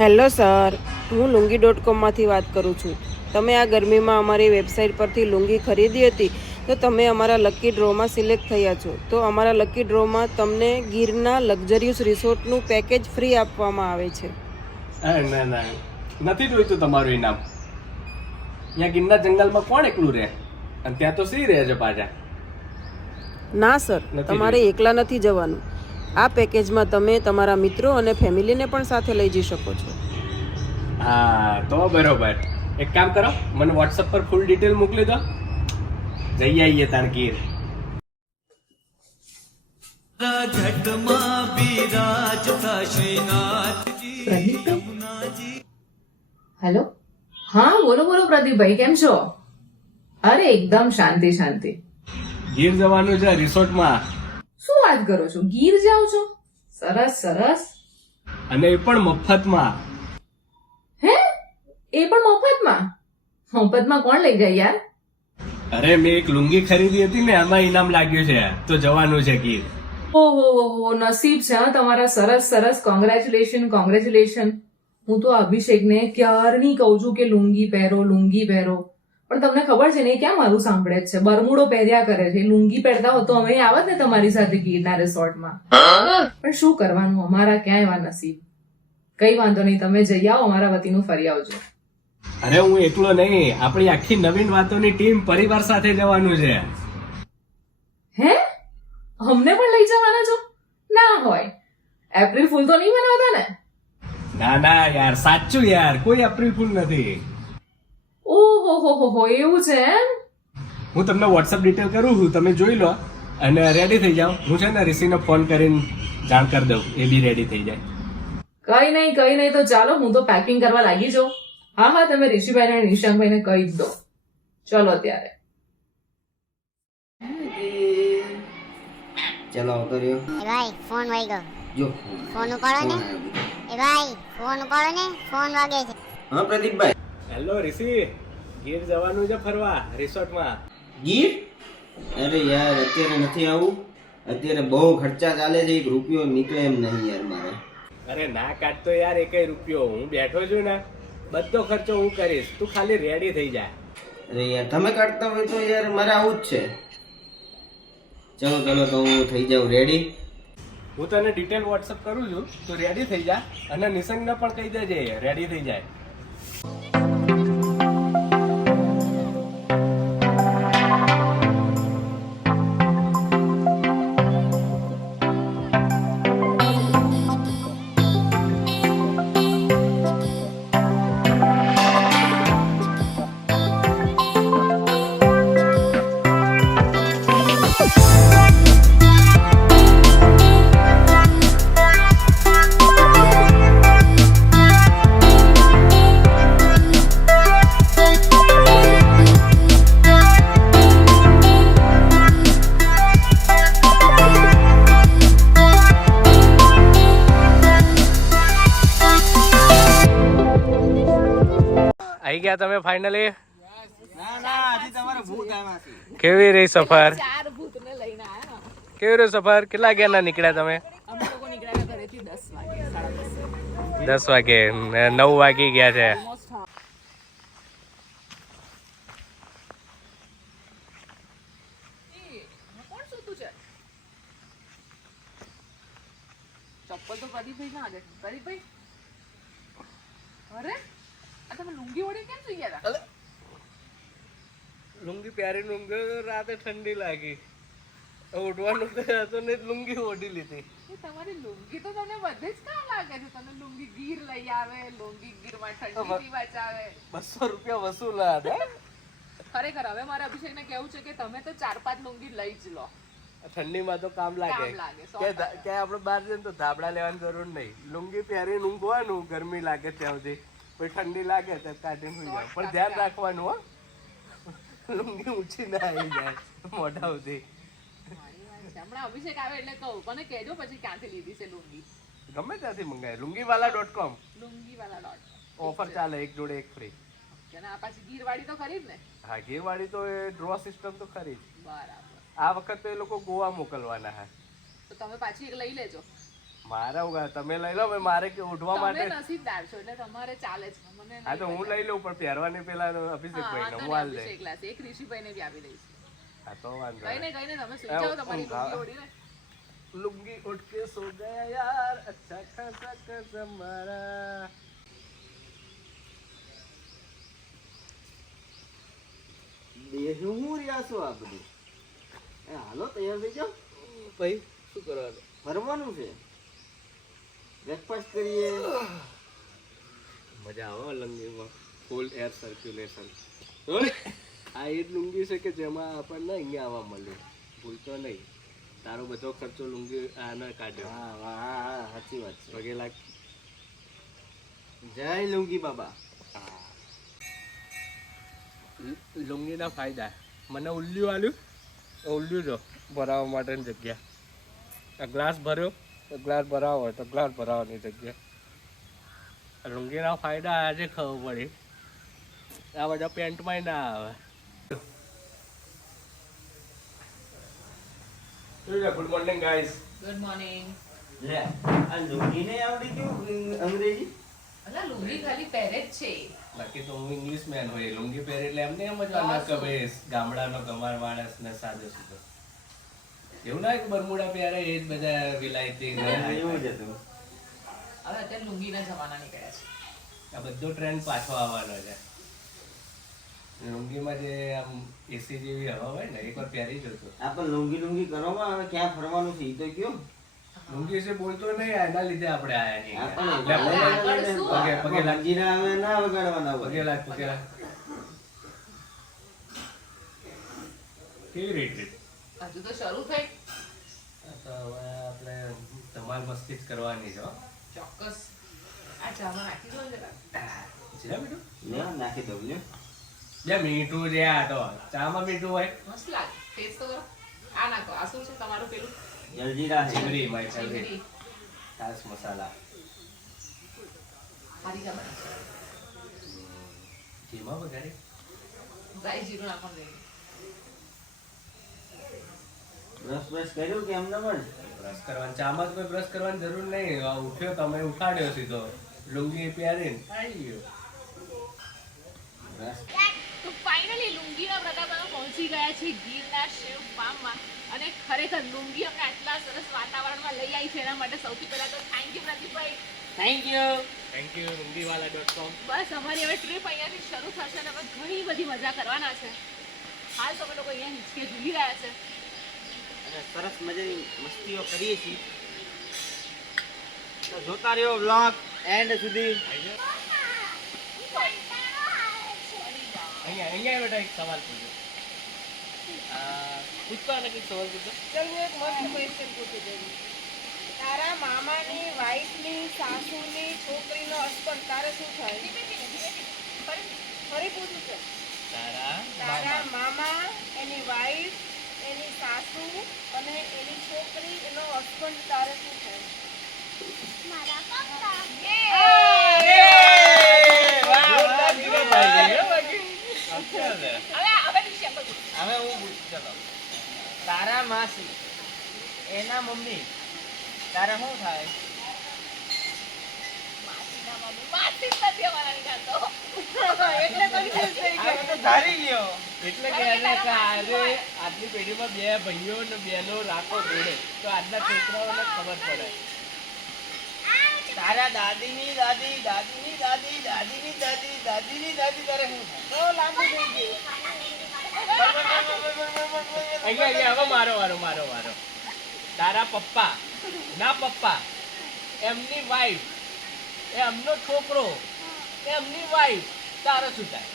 Hello sir હું lungi dot કોમમાંથી વાત કરું છું. તમે આ ગરમીમાં અમારી વેબસાઇટ પરથી લુંગી ખરીદી હતી તો તમે અમારા લકી ડ્રોમાં સિલેક્ટ થયા છો. તો અમારા લકી ડ્રોમાં તમને ગીરના લક્ઝરિયસ રિસોર્ટનું પેકેજ ફ્રી આપવામાં આવે છે. નથી જોઈતું તમારું ઇનામ. ત્યાં ગીરના જંગલમાં કોણ એકલું રહે? અને ત્યાં તો સી રહે છે પાછા? ના સર તમારે એકલા નથી જવાનું. આ પેકેજમાં તમે તમારા મિત્રો અને ફેમિલીને પણ સાથે લઈ જઈ શકો છો. હા તો બરોબર. એક કામ કરો મને વોટ્સઅપ પર ફૂલ ડિટેલ મોકલી દો. જઈ આવીએ તાર ગીર ઘટમાં બિરાજતા શ્રીનાથજી હેલો હા બોલો બોલો પ્રદીપભાઈ કેમ છો? અરે એકદમ શાંતિ શાંતિ. ગીર જવાનું છે રિસોર્ટમાં શું વાત કરો છો? ગીર જાઓ છો? સરસ સરસ. અને એ પણ મફતમાં. હે? એ પણ મફતમાં? મફતમાં કોણ લઈ જાય યાર? અરે મેં એક લુંગી ખરીદી હતી ને એમાં ઇનામ લાગ્યું છે. તો જવાનું છે ગીર. ઓહો હો હો નસીબ છે હા તમારા સરસ સરસ. કોંગ્રેચ્યુલેશન કોંગ્રેચ્યુલેશન હું તો અભિષેકને ક્યારની કહું છું કે લુંગી પહેરો લુંગી પહેરો. પણ તમને ખબર છે ને ક્યાં મારું સાંભળે છે? બરમુડો પહેર્યા કરે છે. લુંગી પહેરતા હો તો અમે આવત ને તમારી સાથે ગીરના રિસોર્ટમાં. પણ શું કરવાનું? અમારા ક્યાં એવા નસીબ? કઈ વાંધો નહીં તમે જઈ આવો અમારા વતીનું ફરી આવજો. અરે હું એકલો નહીં. આપણી આખી નવીન વાતોની ટીમ પરિવાર સાથે જવાનું છે. હે? અમને પણ લઈ જવાના છો? ના હોય. એપ્રિલ ફૂલ તો નહીં બનાવતા ને? ના ના યાર. સાચું યાર. કોઈ એપ્રિલ ફૂલ નથી. ઓહો હો હો એવું છે એમ? હું તમને વોટ્સઅપ ડિટેલ કરું છું તમે જોઈ લો. અને રેડી થઈ જાઓ. હું છે ને ઋષિને ફોન કરીને જાણ કરી દઉં. એ બી રેડી થઈ જાય. કઈ નહીં કઈ નહીં તો ચાલો હું તો પેકિંગ કરવા લાગી જાઉં. હા હા તમે ઋષિભાઈ અને નિશાંકભાઈને કહી દો. ચલો ત્યારે. ચલો કર્યો એ ભાઈ ફોન વાઈ ગયો જો. ફોન ઉપાડો ને. એ ભાઈ ફોન ઉપાડો ને. ફોન વાગે છે. હા પ્રદીપભાઈ. હેલો ઋષિ. ગીર જવાનું છે ફરવા રિસોર્ટમાં. ગીર? અરે યાર અત્યારે નથી આવું. અત્યારે બહુ ખર્ચા ચાલે છે એક રૂપિયો નીકળે એમ નહીં યાર મારે. અરે ના કાઢતો યાર એકેય રૂપિયો. હું બેઠો છું ને બધો ખર્ચો હું કરીશ. તું ખાલી રેડી થઈ જા. અરે યાર તમે કાઢતા હોય તો યાર મારે આવું જ છે. ચલો ચલો તો હું થઈ જાઉં રેડી હું તને ડિટેલ વોટ્સઅપ કરું છું તું રેડી થઈ જા. અને નિસંગને પણ કહી દેજે રેડી થઈ જાય. તમે ફાઇનલી કેવી રહી સફર? કેવી રહી સફર? કેટલા વાગ્યા ના નીકળ્યા તમે દસ વાગે નવ વાગી ગયા છે. ચપ્પલ તો પ્રદીપભાઈ ના આજે પ્રદીપભાઈ? અરે તમે લુંગી ઓળી કેમ સુઈ ગયા હતા લુંગી પહેરી લુંગી રાતે ઠંડી લાગી. ઉઠવાનું તો ને લુંગી ઓઢી લીધી. તમારી લુંગી તો તમને બધે જ કામ લાગે છે. તમે લુંગી ગીર લઈ આવે લુંગી ગીરમાં ઠંડીથી બચાવે બસો રૂપિયા વસૂલા ખરેખર હવે મારે અભિષેકને કહેવું છે કે તમે તો ચાર પાંચ લુંગી લઈ જ લો. ઠંડીમાં તો કામ લાગે. કે આપણે બહાર જઈએ તો ધાબળા લેવાની જરૂર નહીં. લુંગી પહેરીને ઊંઘવાનું ગરમી લાગે ત્યાં સુધી. પછી ઠંડી લાગે તો કાઢીને સુઈ જાવ પણ ધ્યાન રાખવાનું હો. લુંગી ઊંચી ના આવી જાય મોઢા સુધી. હમણાં અભિષેક આવે એટલે કહું મને કહેજો પછી ક્યાંથી લીધી છે લુંગી. ગમે ત્યાંથી મંગાય. લુંગીવાલા ડોટ કોમ લુંગી વાળા ડોટ ઓફર ચાલે એક જોડે એક ફ્રી આ પાછી ગીરવાળી તો ખરી ને? હા ઘીવાળી તો એ ડ્રો સિસ્ટમ તો ખરી બરાબર. આ વખત તો એ લોકો ગોવા મોકલવાના હા તો તમે પાછી એક લઈ લેજો. મારે ઉગા તમે લઈ લો ભાઈ મારે કે ઉઠવા માટે. નસીબદાર છો એટલે તમારે ચાલે છે. મને હા તો હું લઈ લઉં પણ પહેરવાની પેલા અભિષેક ભાઈ હું હાલ દઈ ગ્લાસ એક ઋષિભાઈ ને બી આપી દઈશ. હા તો વાંધો કઈ ને કઈ ને તમે સુઈ જાઓ તમારી લુંગી ઓઢીને લુંગી ઉઠ કે સો ગયા યાર. અચ્છા ખાસા કસમ મારા દેહું હું રહ્યા છો આ બધું? એ હાલો તૈયાર થઈ જાઓ. ભાઈ શું કરવાનું? ફરવાનું છે? બ્રેકફાસ્ટ કરીએ. મજા આવે લંગીમાં. ફૂલ એર સર્ક્યુલેશન આ એ જ લુંગી છે કે જેમાં આપણને અહીંયા આવવા મળ્યું. ભૂલતો નહીં. તારો બધો ખર્ચો લુંગી આના કાઢ્યો. હા હા સાચી વાત છે. પગે લાગ. જય લુંગી બાબા. લુંગીના ફાયદા. મને ઉલ્લ્યું આલ્યું? ઉલ્લ્યું જો. ભરાવવા માટેની જગ્યા. આ ગ્લાસ ભર્યો. તો ગ્લાસ ભરાવો હોય તો ગ્લાસ ભરાવવાની જગ્યા. લુંગીના ફાયદા આજે ખબર પડી. આ બધા પેન્ટમાં ના આવે. Good morning guys good morning લે આ લુંગી ને આવડી ગયું અંગ્રેજી? અલા લુંગી ખાલી પહેરે જ છે. બાકી તો હું ઇંગ્લિશ મેન હોય લુંગી પહેરે એટલે એમને એમ જ ના કે ભાઈ ગામડાનો કમાર માણસ ને સાદો સીધો એવું ના કે બરમુડા પહેરે એ જ બધા વિલાયતી એવું જ હતું. હવે અત્યારે લુંગીના જમાના નીકળ્યા છે. આ બધો ટ્રેન્ડ પાછો આવવાનો છે. લુંગીમાં જે આમ એસી જેવી હવા હોય ને એકવાર પહેરી જતો આ પણ લુંગી લુંગી કરવામાં હવે ક્યાં ફરવાનું છે એ તો કયો? લુંગી વિશે બોલતો નહીં એના લીધે આપણે આયા નહીં. પગે- પગે લાગ મંજીરા ના વગાડવાના પગે લાગ પગે લાગ. કેવી રીતે? હજુ તો શરૂ થઈ. તો હવે આપણે ધમાલ મસ્તી જ કરવાની છે ચોક્કસ. આ ચામાં નાખી દો જરા. મીઠું. નાખી દઉં લ્યો. જે મીઠું છે આ તો. ચામાં મીઠું હોય. મસ્ત લાગે. ટેસ્ટ તો કરો. આ નાખો. આ શું છે તમારું પેલું? જલજીરા છે. ચીમરી મારી ચીમરી ચીમરી ખાસ મસાલા. હારી ખબર ઘીમાં વઘારી. રાઈ જીરું નાખવાનું. બ્રશ બ્રશ કર્યું કે એમને પણ? બ્રશ કરવાની ચામાં તો કોઈ બ્રશ કરવાની જરૂર નહીં. ઉઠ્યો તમે ઉઠાડ્યો સીધો. લુંગી પહેરીને. આવી ગયો. તો ફાઇનલી લુંગીના પ્રતાપમાં પહોંચી ગયા છે ગીરના શિવ ફાર્મમાં અને ખરેખર લુંગી અમને આટલા સરસ વાતાવરણમાં લઈ આવી છે એના માટે સૌથી પહેલા તો thank you Pradeepbhai. Thank you thank you Lungiwala dot com બસ અમારી હવે ટ્રીપ અહીંયાથી શરૂ થશે અને હવે ઘણી બધી મજા કરવાના છે. હાલ તમે લોકો અહીંયા હિંચકે ઝૂલી રહ્યા છે. અને સરસ મજાની મસ્તીઓ કરીએ છીએ. તો જોતા રહ્યો બ્લોગ એન્ડ સુધી. અહીંયા અહીંયા બેટા એક સવાલ પૂછો. પૂછતો અને કંઈક સવાલ પૂછો. ચાલ હું એક મસ્ત ક્વેશ્ચન પૂછી દઉં. તારા મામાની વાઈફની સાસુની છોકરીનો હસબન્ડ તારે શું થાય? ફરી પૂછું છે. તારા તારા મામા. એની વાઈફ એની સાસુ અને એની છોકરી એનો હસબન્ડ તારે શું થાય. હવે હું પૂછું ચલો. તારા માસી એના મમ્મી તારે શું થાય? માસીના મમ્મી માસી એટલે તો ધારી ગયો એટલે કે એને કે આજે આજની પેઢીમાં બે ભાઈઓ ને બહેનો રાખો જોડે. તો આજના છોકરાઓને ખબર પડે. તારા દાદીની દાદી દાદીની દાદી દાદીની દાદી દાદીની દાદી તારે શું તો લાંબુ થઈ ગયું અહીંયા અહીંયા હવે મારો વારો મારો વારો. તારા પપ્પા, ના પપ્પા, એમની વાઈફ એમનો છોકરો, એમની વાઈફ તારે શું થાય?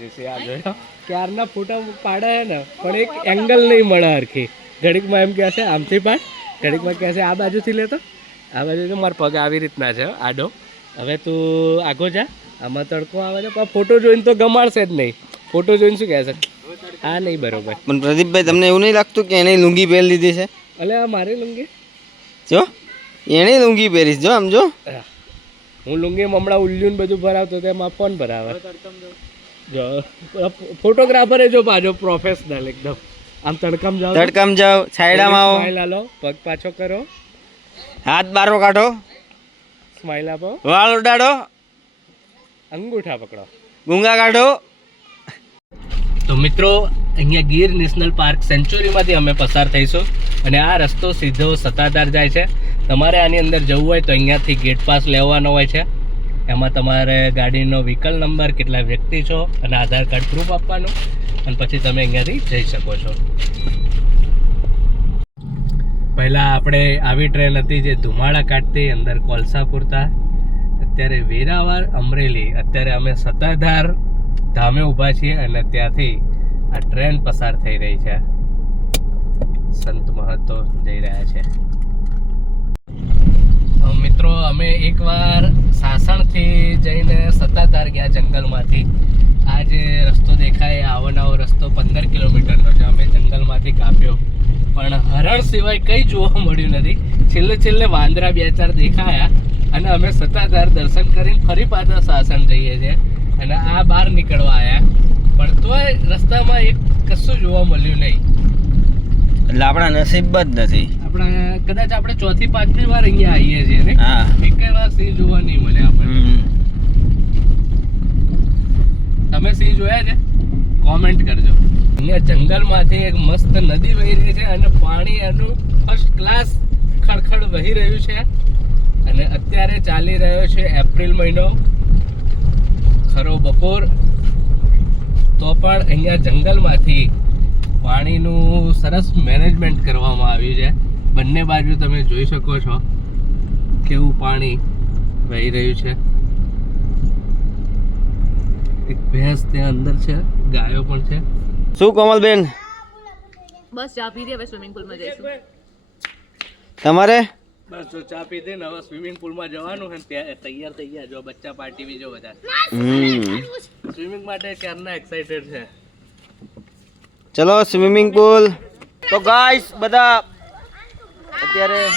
ઋષિ આ જોયો ક્યારના ફોટા પાડે છે ને પણ એક એંગલ નહીં મળે હરખી. ઘડીકમાં એમ કહે છે આમથી પાડ. ઘડીકમાં કહે છે આ બાજુથી લેતો. આ બાજુ તો મારા પગ આવી રીતના છે આડો. હવે તું આગો જા. આમાં તડકો આવે છે પણ ફોટો જોઈને તો ગમાડશે જ નહીં. ફોટો જોઈને શું કહેશે આ નહીં બરોબર. પણ પ્રદીપભાઈ તમને એવું નહીં લાગતું કે એને લુંગી પહેરી લીધી છે? અલે આ મારી લુંગી? જો એણે લુંગી પહેરીશ જો આમ જો. હું લુંગી હમણાં ઉલ્લું બધું ભરાવતો તેમાં ફોન ભરાવે. જો ફોટોગ્રાફરે જો પાછો પ્રોફેશનલ એકદમ. આમ તડકામ જાઓ તડકામ જાઓ છાયડામાં આવો. સ્માઈલ આલો પગ પાછો કરો. હાથ બારો કાઢો. સ્માઈલ આપો. વાળ ઉડાડો. અંગૂઠા પકડો. ગુંગા કાઢો. તો મિત્રો અહીંયા ગીર નેશનલ પાર્ક સેન્ચુરીમાંથી અમે પસાર થઈશું અને આ રસ્તો સીધો સત્તાધાર જાય છે. તમારે આની અંદર જવું હોય તો અહીંયાથી ગેટ પાસ લેવાનો હોય છે. એમાં તમારે ગાડીનો વ્હીકલ નંબર કેટલા વ્યક્તિ છો અને આધાર કાર્ડ પ્રૂફ આપવાનું અને પછી તમે અહીંયાથી જઈ શકો છો. પહેલાં આપણે આવી ટ્રેન હતી જે ધુમાડા કાઢતી અંદર કોલસા પૂરતા. અત્યારે વેરાવળ, અમરેલી. અત્યારે અમે સત્તાધાર ધામે ઊભા છીએ અને ત્યાંથી આ ટ્રેન પસાર થઈ રહી છે. સંત મહતો જઈ રહ્યા છે. મિત્રો અમે એકવાર સાસણથી જઈને સત્તાધાર ગયા જંગલમાંથી. આ જે રસ્તો દેખાય આવો નવો રસ્તો પંદર કિલોમીટરનો છે. અમે જંગલમાંથી કાપ્યો. પણ હરણ સિવાય કંઈ જોવા મળ્યું નથી. છેલ્લે છેલ્લે વાંદરા બે ચાર દેખાયા અને અમે સત્તાધાર દર્શન કરીને ફરી પાછા સાસણ જઈએ છીએ અને આ બહાર નીકળવા આવ્યા પણ તોય રસ્તામાં એક કશું જોવા મળ્યું નહીં. એટલે આપણા નસીબ જ નથી. આપણે કદાચ આપણે ચોથી પાંચમી વાર અહીંયા આવીએ છીએ ને? એક વાર સિંહ જોવા નહીં મળે આપણને તમે સિંહ જોયા છે? કોમેન્ટ કરજો. અહીંયા જંગલમાંથી એક મસ્ત નદી વહી રહી છે અને પાણી એનું ફર્સ્ટ ક્લાસ ખડખડ વહી રહ્યું છે. અને અત્યારે ચાલી રહ્યો છે એપ્રિલ મહિનો. ખરો બપોર. તો પણ અહીંયા જંગલમાંથી પાણીનું સરસ મેનેજમેન્ટ કરવામાં આવ્યું છે. બંને બાજુ તમે જોઈ શકો છો કેવું પાણી વહી રહ્યું છે. એક ભેંસ ત્યાં અંદર છે ગાયો પણ છે. શું કોમલબેન? બસ ચા પીધી હવે સ્વિમિંગ પુલમાં જઈશું. તમારે? બસ જો ચા પીધી ને હવે સ્વિમિંગ પુલમાં જવાનું છે ત્યાં તૈયાર થઈ ગયા જો બચ્ચા પાર્ટી બી જો બધા. સ્વિમિંગ માટે ક્યારના એક્સાઇટેડ છે? ચલો સ્વિમિંગ પુલ. તો ગાઈસ બધા અત્યારે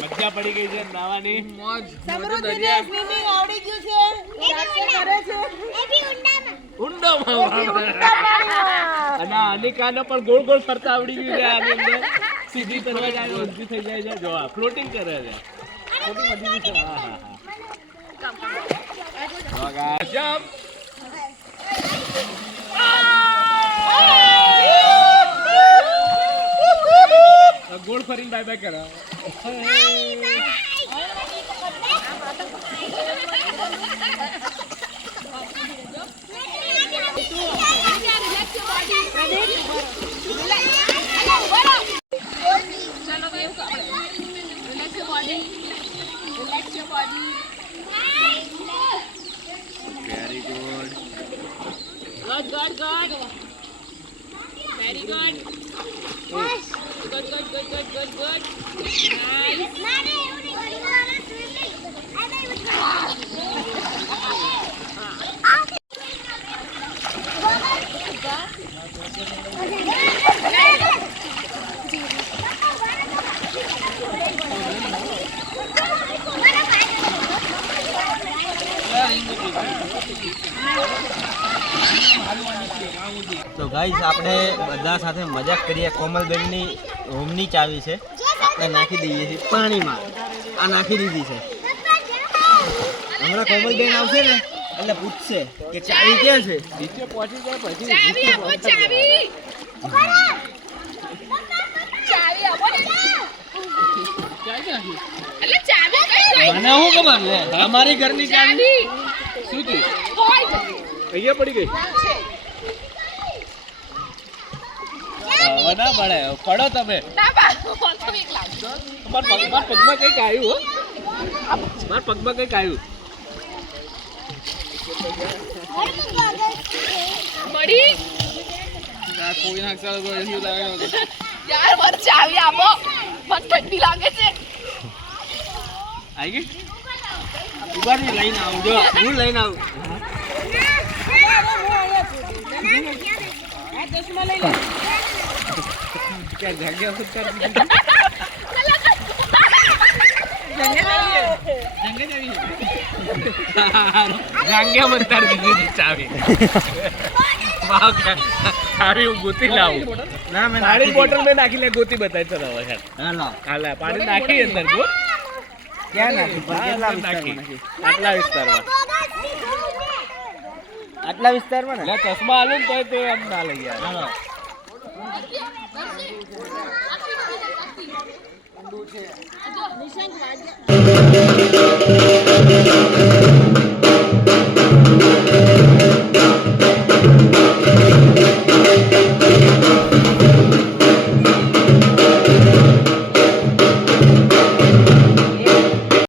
મજા પડી ગઈ છે નાવાની. ઊંડામાં. અને આ પણ ગોળ ગોળ ફરતા આવડી ગયું છે આની અંદર. સીધી તરવા જાય ઊંધી થઈ જાય છે. જો ફ્લોટિંગ કરે છે. Floating વધી ગયું છે. હા, હા, હા. જમ્પ. ગોળ ફરીને બાય બાય કરો. વેરી ગુડ તો ગાઈસ આપણે બધા સાથે મજાક કરીએ. કોમલબેનની હોમની ચાવી છે. આપણે નાખી દઈએ છીએ પાણીમાં. આ નાખી દીધી છે. હમણાં કોમલબેન આવશે ને એટલે પૂછશે કે ચાવી ક્યાં છે? નીચે પહોંચી જાય પછી મને શું ખબર? લે અમારી ઘરની ચાવી શું થયું અહીંયા પડી ગઈ. ના પડે. પડો તમે. મારા પગ- મારા પગમાં કંઈક આવ્યું હો. મારા પગમાં કંઈક આવ્યું. યાર મને ચાવી આપો. મને ઠંડી લાગે છે. આવી ગઈ? ઉગાડી લઈને આવજો હું લઈને આવું. ક્યાં જગ્યા દીધી રાંગ્યા મંતાર દીધી ચાવી વાવ ગોતી લાવું ના મેં પાણી બોટલ મેં નાખી. લે ગોતી બતાવી ચલો હવે હાલો હાલા પાણી નાખી અંદર ગો ક્યાં નાખી. આટલા વિસ્તારમાં. આટલા વિસ્તારમાં ને? ચશ્મા આલું તો તે આમ ના લઈ ગયા હાલો નિશાંત